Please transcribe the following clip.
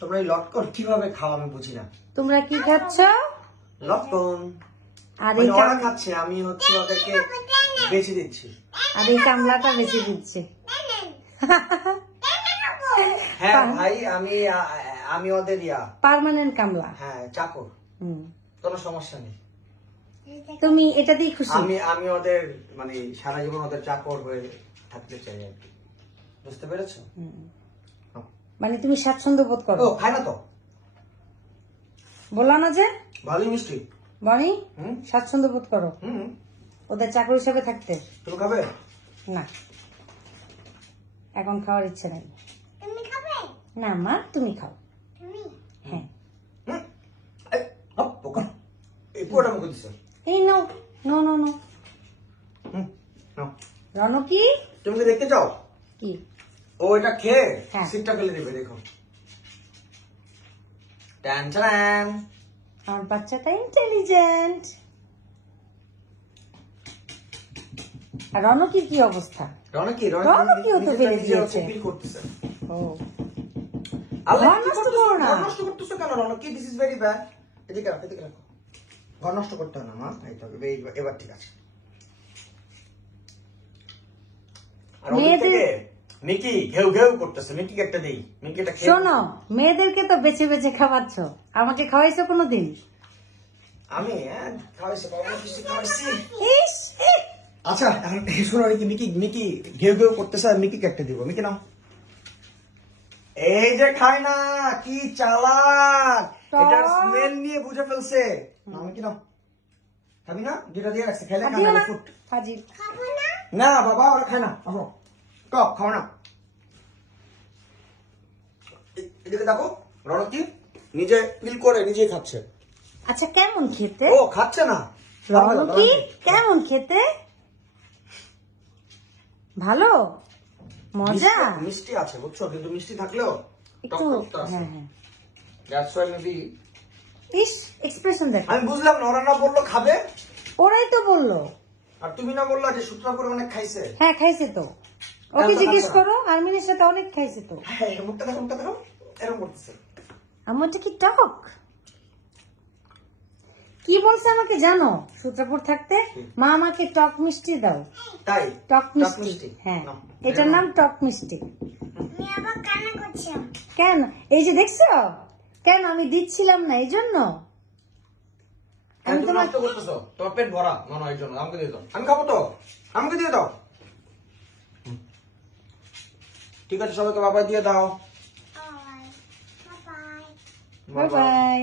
তোমরা এই লটকন কিভাবে খাও আমি বুঝি না। তোমরা কি খাচ্ছ? লটকন। আর এই এই ওরা খাচ্ছে, আমি হচ্ছে ওদেরকে বেচে দিচ্ছি। আর এই কামলাটা বেঁচে দিচ্ছে। হ্যাঁ ভাই, আমি ওদের পার্মানেন্ট কামলা। হ্যাঁ চাকর। কোনো সমস্যা নেই। তুমি এটা দিয়ে খুশি? আমি ওদের মানে সারা জীবন ওদের চাকর হয়ে থাকতে চাই আর কি। বুঝতে পেরেছো? মানে তুমি স্বাচ্ছন্দ্য বোধ করো? ও খায় না তো। বললা না যে ভালোই মিষ্টি। বনি স্বাচ্ছন্দ্য বোধ করো ওদের চাকর হিসেবে থাকতে? তুমি খাবে না, এখন খাওয়ার ইচ্ছে নাই। না মা, তুমি খাও। হ্যাঁ এই নাও, নো নো নো। রনো কি তুমি কি দেখতে চাও? কি? ও এটা খেয়ে হ্যাঁ। সিটটা ফেলে দিবে, দেখো। টান টান। আমার বাচ্চাটা ইন্টেলিজেন্ট। আর রনকির কি অবস্থা? রনকিও তো ফেলে দিয়েছে। ও নষ্ট করো না। নষ্ট করতেছো কেন Ronki? This is very bad. এদিকে রাখো, এদিকে রাখো। ঘর নষ্ট করতে হয় না মা। এই তো এবার ঠিক আছে। আর ওদিকে মিকি ঘেউ ঘেউ করতেছে। মিকিকে একটা দেই। মিকিটা খেয়ে শোনো, মেয়েদেরকে তো বেছে বেছে খাওয়াচ্ছ, আমাকে খাওয়াইছো কোনোদিন? আমি খাওয়াইছি, খাওয়াইছি। ইস, আচ্ছা এখন শোনো, মিকি ঘেউ ঘেউ করতেছে, আর মিকিকে একটা দিব। মিকি নাও। এই যে খায় না, কি চালাক! এটার স্মেল নিয়ে বুঝে ফেলছে। মিকি নাও। খাবি না? দুটা দিয়ে রাখছে, খাইলে খাবে ফুট। না বাবা, ওরা খায় না। আসো টক খাও না। এদিকে দেখো, রনকি নিজে ফিল করে নিজেই খাচ্ছে। আচ্ছা কেমন খেতে? ও খাচ্ছে না। রনকি কেমন খেতে? ভালো মজা? মিষ্টি আছে বুঝছো, কিন্তু মিষ্টি থাকলেও একটু হ্যাঁ হ্যাঁ। That's why maybe. Is, expression দেখো। আমি বুঝলাম না, ওরা না বললো খাবে। ওরাই তো বললো। আর তুমি না বললা যে সূত্রাপুর অনেক খাইছে? হ্যাঁ খাইছে তো, ওকে জিজ্ঞেস করো। আর্মিনের সাথে অনেক খাইছে তো। হ্যাঁ মুখটা দেখো, মুখটা দেখো, এরকম করতেছে। আমারটা কি টক? কি বলছে আমাকে জানো? সূত্রাপুর থাকতে মা আমাকে টক মিষ্টি দাও। তাই? টক মিষ্টি, হ্যাঁ এটার নাম টক মিষ্টি। কেন? এই যে দেখছো, কেন আমি দিচ্ছিলাম না এই জন্য? আমি তোমার নষ্ট করতেছো, তোমার পেট ভরা মনে হয়, এই জন্য আমাকে দিয়ে দাও। আমি খাবো তো, আমাকে দিয়ে দাও। ঠিক আছে, সবাইকে বাবা দিয়ে দাও। Bye bye.